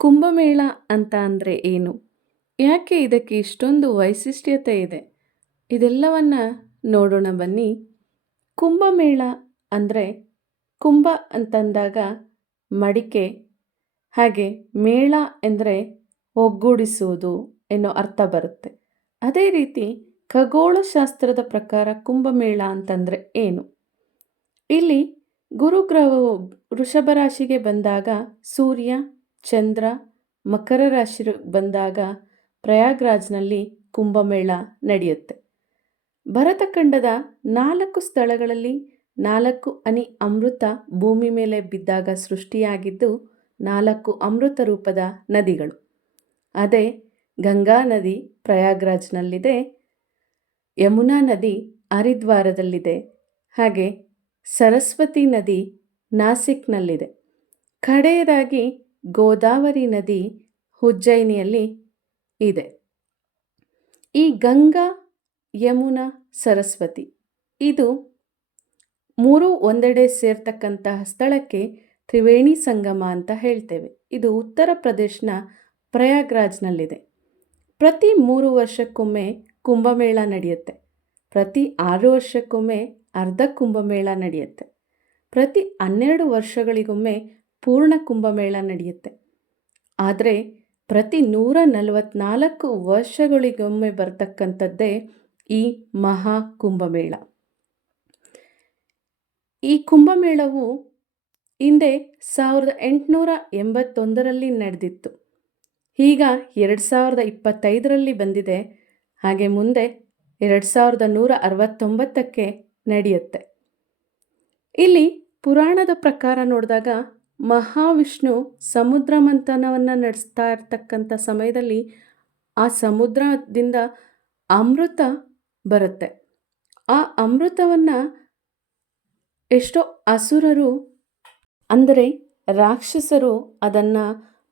ಕುಂಭಮೇಳ ಅಂತ ಅಂದರೆ ಏನು? ಯಾಕೆ ಇದಕ್ಕೆ ಇಷ್ಟೊಂದು ವೈಶಿಷ್ಟ್ಯತೆ ಇದೆ? ಇದೆಲ್ಲವನ್ನ ನೋಡೋಣ ಬನ್ನಿ. ಕುಂಭಮೇಳ ಅಂದರೆ ಕುಂಭ ಅಂತಂದಾಗ ಮಡಿಕೆ, ಹಾಗೆ ಮೇಳ ಎಂದರೆ ಒಗ್ಗೂಡಿಸುವುದು ಎನ್ನೋ ಅರ್ಥ ಬರುತ್ತೆ. ಅದೇ ರೀತಿ ಖಗೋಳಶಾಸ್ತ್ರದ ಪ್ರಕಾರ ಕುಂಭಮೇಳ ಅಂತಂದರೆ ಏನು? ಇಲ್ಲಿ ಗುರುಗ್ರಹವು ವೃಷಭ ರಾಶಿಗೆ ಬಂದಾಗ ಸೂರ್ಯ, ಚಂದ್ರ ಮಕರ ರಾಶಿ ಬಂದಾಗ ಪ್ರಯಾಗ್ರಾಜ್ನಲ್ಲಿ ಕುಂಭಮೇಳ ನಡೆಯುತ್ತೆ. ಭರತಖಂಡದ 4 ಸ್ಥಳಗಳಲ್ಲಿ 4 ಹನಿ ಅಮೃತ ಭೂಮಿ ಮೇಲೆ ಬಿದ್ದಾಗ ಸೃಷ್ಟಿಯಾಗಿದ್ದು 4 ಅಮೃತ ರೂಪದ ನದಿಗಳು. ಅದೇ ಗಂಗಾ ನದಿ ಪ್ರಯಾಗ್ರಾಜ್ನಲ್ಲಿದೆ, ಯಮುನಾ ನದಿ ಹರಿದ್ವಾರದಲ್ಲಿದೆ, ಹಾಗೆ ಸರಸ್ವತಿ ನದಿ ನಾಸಿಕ್ನಲ್ಲಿದೆ. ಕಡೆಯದಾಗಿ ಗೋದಾವರಿ ನದಿ ಉಜ್ಜಯಿನಿಯಲ್ಲಿ ಇದೆ. ಈ ಗಂಗಾ, ಯಮುನಾ, ಸರಸ್ವತಿ ಇದು 3 ಒಂದೆಡೆ ಸೇರ್ತಕ್ಕಂತಹ ಸ್ಥಳಕ್ಕೆ ತ್ರಿವೇಣಿ ಸಂಗಮ ಅಂತ ಹೇಳ್ತೇವೆ. ಇದು ಉತ್ತರ ಪ್ರದೇಶನ ಪ್ರಯಾಗ್ರಾಜ್ನಲ್ಲಿದೆ. ಪ್ರತಿ 3 ವರ್ಷಕ್ಕೊಮ್ಮೆ ಕುಂಭಮೇಳ ನಡೆಯುತ್ತೆ. ಪ್ರತಿ 6 ವರ್ಷಕ್ಕೊಮ್ಮೆ ಅರ್ಧ ಕುಂಭಮೇಳ ನಡೆಯುತ್ತೆ. ಪ್ರತಿ 12 ವರ್ಷಗಳಿಗೊಮ್ಮೆ ಪೂರ್ಣ ಕುಂಭಮೇಳ ನಡೆಯುತ್ತೆ. ಆದರೆ ಪ್ರತಿ 144 ವರ್ಷಗಳಿಗೊಮ್ಮೆ ಬರ್ತಕ್ಕಂಥದ್ದೇ ಈ ಮಹಾ ಕುಂಭಮೇಳ. ಈ ಕುಂಭಮೇಳವು ಹಿಂದೆ 1881ರಲ್ಲಿ ನಡೆದಿತ್ತು. ಈಗ 2025ರಲ್ಲಿ ಬಂದಿದೆ. ಹಾಗೆ ಮುಂದೆ 2169ಕ್ಕೆ ನಡೆಯುತ್ತೆ. ಇಲ್ಲಿ ಪುರಾಣದ ಪ್ರಕಾರ ನೋಡಿದಾಗ ಮಹಾವಿಷ್ಣು ಸಮುದ್ರ ಮಂಥನವನ್ನು ನಡೆಸ್ತಾ ಇರ್ತಕ್ಕಂಥ ಸಮಯದಲ್ಲಿ ಆ ಸಮುದ್ರದಿಂದ ಅಮೃತ ಬರುತ್ತೆ. ಆ ಅಮೃತವನ್ನು ಎಷ್ಟೋ ಅಸುರರು ಅಂದರೆ ರಾಕ್ಷಸರು ಅದನ್ನು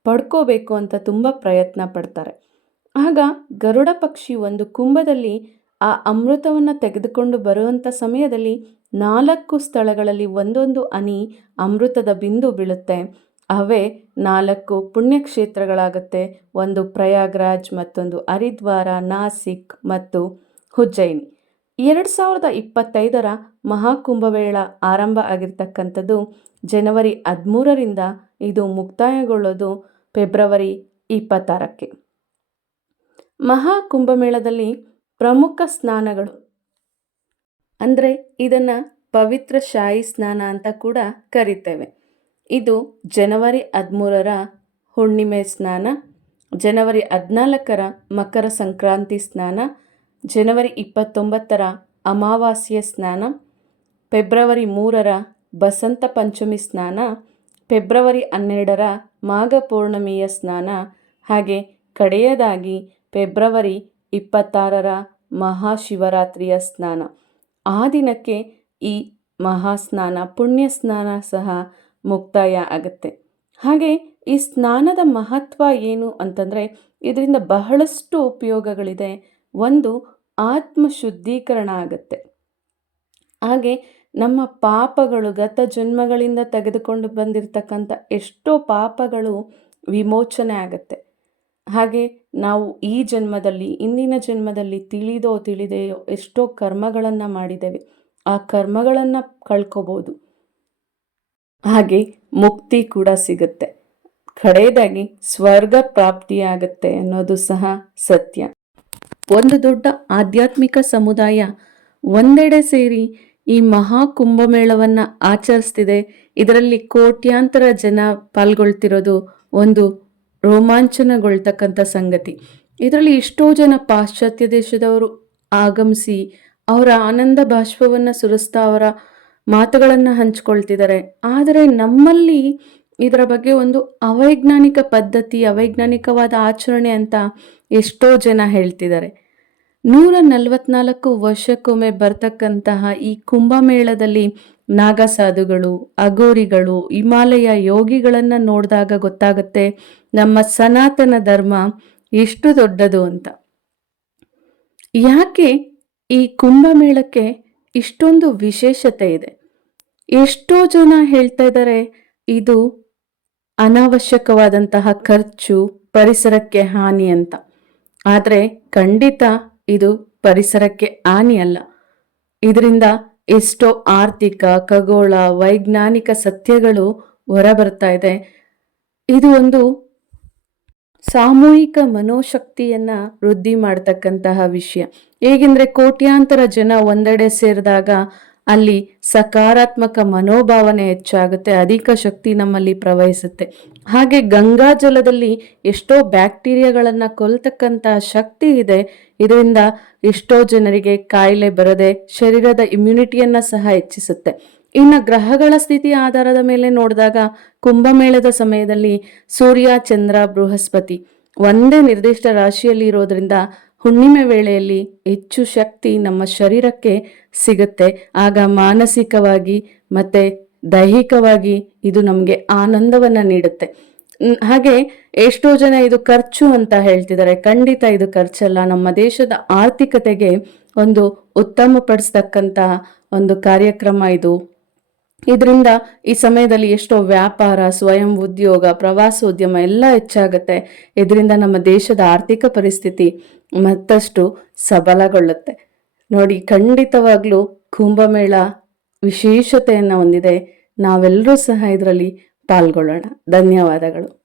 ಪಡ್ಕೋಬೇಕು ಅಂತ ತುಂಬ ಪ್ರಯತ್ನ ಪಡ್ತಾರೆ. ಆಗ ಗರುಡ ಪಕ್ಷಿ ಒಂದು ಕುಂಭದಲ್ಲಿ ಆ ಅಮೃತವನ್ನು ತೆಗೆದುಕೊಂಡು ಬರುವಂಥ ಸಮಯದಲ್ಲಿ 4 ಸ್ಥಳಗಳಲ್ಲಿ ಒಂದೊಂದು ಹನಿ ಅಮೃತದ ಬಿಂದು ಬೀಳುತ್ತೆ. ಅವೇ 4 ಪುಣ್ಯಕ್ಷೇತ್ರಗಳಾಗುತ್ತೆ. ಒಂದು ಪ್ರಯಾಗ್ರಾಜ್, ಮತ್ತೊಂದು ಹರಿದ್ವಾರ, ನಾಸಿಕ್ ಮತ್ತು ಉಜ್ಜಯಿನಿ. 2025ರ ಮಹಾಕುಂಭಮೇಳ ಆರಂಭ ಆಗಿರ್ತಕ್ಕಂಥದ್ದು ಜನವರಿ 13ರಿಂದ ಇದು ಮುಕ್ತಾಯಗೊಳ್ಳೋದು ಫೆಬ್ರವರಿ 26ಕ್ಕೆ. ಮಹಾಕುಂಭಮೇಳದಲ್ಲಿ ಪ್ರಮುಖ ಸ್ನಾನಗಳು ಅಂದರೆ ಇದನ್ನು ಪವಿತ್ರ ಶಾಹಿ ಸ್ನಾನ ಅಂತ ಕೂಡ ಕರಿತೇವೆ. ಇದು ಜನವರಿ 13ರ ಹುಣ್ಣಿಮೆ ಸ್ನಾನ, ಜನವರಿ 14ರ ಮಕರ ಸಂಕ್ರಾಂತಿ ಸ್ನಾನ, ಜನವರಿ 29ರ ಅಮಾವಾಸ್ಯೆ ಸ್ನಾನ, ಫೆಬ್ರವರಿ 3ರ ಬಸಂತ ಪಂಚಮಿ ಸ್ನಾನ, ಫೆಬ್ರವರಿ 12ರ ಮಾಘ ಪೌರ್ಣಮಿಯ ಸ್ನಾನ, ಹಾಗೆ ಕಡೆಯದಾಗಿ ಫೆಬ್ರವರಿ 26ರ ಮಹಾಶಿವರಾತ್ರಿಯ ಸ್ನಾನ. ಆ ದಿನಕ್ಕೆ ಈ ಮಹಾಸ್ನಾನ ಪುಣ್ಯ ಸ್ನಾನ ಸಹ ಮುಕ್ತಾಯ ಆಗುತ್ತೆ. ಹಾಗೆ ಈ ಸ್ನಾನದ ಮಹತ್ವ ಏನು ಅಂತಂದರೆ ಇದರಿಂದ ಬಹಳಷ್ಟು ಉಪಯೋಗಗಳಿದೆ. ಒಂದು, ಆತ್ಮ ಶುದ್ಧೀಕರಣ ಆಗುತ್ತೆ. ಹಾಗೆ ನಮ್ಮ ಪಾಪಗಳು ಗತ ಜನ್ಮಗಳಿಂದ ತೆಗೆದುಕೊಂಡು ಬಂದಿರತಕ್ಕಂಥ ಎಷ್ಟೋ ಪಾಪಗಳು ವಿಮೋಚನೆ ಆಗುತ್ತೆ. ಹಾಗೆ ನಾವು ಈ ಜನ್ಮದಲ್ಲಿ, ಇಂದಿನ ಜನ್ಮದಲ್ಲಿ ತಿಳಿದೋ ತಿಳಿದೆಯೋ ಎಷ್ಟೋ ಕರ್ಮಗಳನ್ನು ಮಾಡಿದ್ದೇವೆ. ಆ ಕರ್ಮಗಳನ್ನು ಕಳ್ಕೋಬೋದು. ಹಾಗೆ ಮುಕ್ತಿ ಕೂಡ ಸಿಗುತ್ತೆ. ಕಡೆಯದಾಗಿ ಸ್ವರ್ಗ ಪ್ರಾಪ್ತಿಯಾಗುತ್ತೆ ಅನ್ನೋದು ಸಹ ಸತ್ಯ. ಒಂದು ದೊಡ್ಡ ಆಧ್ಯಾತ್ಮಿಕ ಸಮುದಾಯ ಒಂದೆಡೆ ಸೇರಿ ಈ ಮಹಾ ಕುಂಭಮೇಳವನ್ನು ಆಚರಿಸ್ತಿದೆ. ಇದರಲ್ಲಿ ಕೋಟ್ಯಾಂತರ ಜನ ಪಾಲ್ಗೊಳ್ತಿರೋದು ಒಂದು ರೋಮಾಂಚನಗೊಳ್ತಕ್ಕಂಥ ಸಂಗತಿ. ಇದರಲ್ಲಿ ಎಷ್ಟೋ ಜನ ಪಾಶ್ಚಾತ್ಯ ದೇಶದವರು ಆಗಮಿಸಿ ಅವರ ಆನಂದ ಬಾಷ್ಪವನ್ನು ಸುರಿಸ್ತಾ ಅವರ ಮಾತುಗಳನ್ನು ಹಂಚ್ಕೊಳ್ತಿದ್ದಾರೆ. ಆದರೆ ನಮ್ಮಲ್ಲಿ ಇದರ ಬಗ್ಗೆ ಒಂದು ಅವೈಜ್ಞಾನಿಕ ಪದ್ಧತಿ, ಅವೈಜ್ಞಾನಿಕವಾದ ಆಚರಣೆ ಅಂತ ಎಷ್ಟೋ ಜನ ಹೇಳ್ತಿದ್ದಾರೆ. 144 ವರ್ಷಕ್ಕೊಮ್ಮೆ ಬರ್ತಕ್ಕಂತಹ ಈ ಕುಂಭಮೇಳದಲ್ಲಿ ನಾಗಸಾಧುಗಳು, ಅಘೋರಿಗಳು, ಹಿಮಾಲಯ ಯೋಗಿಗಳನ್ನು ನೋಡಿದಾಗ ಗೊತ್ತಾಗುತ್ತೆ ನಮ್ಮ ಸನಾತನ ಧರ್ಮ ಎಷ್ಟು ದೊಡ್ಡದು ಅಂತ. ಯಾಕೆ ಈ ಕುಂಭಮೇಳಕ್ಕೆ ಇಷ್ಟೊಂದು ವಿಶೇಷತೆ ಇದೆ? ಎಷ್ಟೋ ಜನ ಹೇಳ್ತಾ ಇದ್ದಾರೆ ಇದು ಅನಾವಶ್ಯಕವಾದಂತಹ ಖರ್ಚು, ಪರಿಸರಕ್ಕೆ ಹಾನಿ ಅಂತ. ಆದರೆ ಖಂಡಿತ ಇದು ಪರಿಸರಕ್ಕೆ ಹಾನಿ ಅಲ್ಲ. ಇದರಿಂದ ಎಷ್ಟೋ ಆರ್ಥಿಕ, ಖಗೋಳ, ವೈಜ್ಞಾನಿಕ ಸತ್ಯಗಳು ಹೊರಬರ್ತಾ ಇದೆ. ಇದು ಒಂದು ಸಾಮೂಹಿಕ ಮನೋಶಕ್ತಿಯನ್ನ ವೃದ್ಧಿ ಮಾಡ್ತಕ್ಕಂತಹ ವಿಷಯ. ಹೇಗೆಂದ್ರೆ ಕೋಟ್ಯಾಂತರ ಜನ ಒಂದೆಡೆ ಸೇರಿದಾಗ ಅಲ್ಲಿ ಸಕಾರಾತ್ಮಕ ಮನೋಭಾವನೆ ಹೆಚ್ಚಾಗುತ್ತೆ, ಅಧಿಕ ಶಕ್ತಿ ನಮ್ಮಲ್ಲಿ ಪ್ರವಹಿಸುತ್ತೆ. ಹಾಗೆ ಗಂಗಾ ಜಲದಲ್ಲಿ ಎಷ್ಟೋ ಬ್ಯಾಕ್ಟೀರಿಯಾಗಳನ್ನ ಕೊಲ್ತಕ್ಕಂತಹ ಶಕ್ತಿ ಇದೆ. ಇದರಿಂದ ಎಷ್ಟೋ ಜನರಿಗೆ ಕಾಯಿಲೆ ಬರದೆ ಶರೀರದ ಇಮ್ಯುನಿಟಿಯನ್ನ ಸಹ ಹೆಚ್ಚಿಸುತ್ತೆ. ಇನ್ನು ಗ್ರಹಗಳ ಸ್ಥಿತಿ ಆಧಾರದ ಮೇಲೆ ನೋಡಿದಾಗ ಕುಂಭಮೇಳದ ಸಮಯದಲ್ಲಿ ಸೂರ್ಯ, ಚಂದ್ರ, ಬೃಹಸ್ಪತಿ ಒಂದೇ ನಿರ್ದಿಷ್ಟ ರಾಶಿಯಲ್ಲಿ ಇರೋದ್ರಿಂದ ಹುಣ್ಣಿಮೆ ವೇಳೆಯಲ್ಲಿ ಹೆಚ್ಚು ಶಕ್ತಿ ನಮ್ಮ ಶರೀರಕ್ಕೆ ಸಿಗುತ್ತೆ. ಆಗ ಮಾನಸಿಕವಾಗಿ ಮತ್ತೆ ದೈಹಿಕವಾಗಿ ಇದು ನಮಗೆ ಆನಂದವನ್ನ ನೀಡುತ್ತೆ. ಹಾಗೆ ಎಷ್ಟೋ ಜನ ಇದು ಖರ್ಚು ಅಂತ ಹೇಳ್ತಿದ್ದಾರೆ. ಖಂಡಿತ ಇದು ಖರ್ಚಲ್ಲ. ನಮ್ಮ ದೇಶದ ಆರ್ಥಿಕತೆಗೆ ಒಂದು ಉತ್ತಮಪಡಿಸ್ತಕ್ಕಂತ ಒಂದು ಕಾರ್ಯಕ್ರಮ ಇದು. ಇದರಿಂದ ಈ ಸಮಯದಲ್ಲಿ ಎಷ್ಟೋ ವ್ಯಾಪಾರ, ಸ್ವಯಂ ಉದ್ಯೋಗ, ಪ್ರವಾಸೋದ್ಯಮ ಎಲ್ಲ ಹೆಚ್ಚಾಗುತ್ತೆ. ಇದರಿಂದ ನಮ್ಮ ದೇಶದ ಆರ್ಥಿಕ ಪರಿಸ್ಥಿತಿ ಮತ್ತಷ್ಟು ಸಬಲಗೊಳ್ಳುತ್ತೆ. ನೋಡಿ, ಖಂಡಿತವಾಗ್ಲೂ ಕುಂಭಮೇಳ ವಿಶೇಷತೆಯನ್ನು ಹೊಂದಿದೆ. ನಾವೆಲ್ಲರೂ ಸಹ ಇದರಲ್ಲಿ ಪಾಲ್ಗೊಳ್ಳೋಣ. ಧನ್ಯವಾದಗಳು.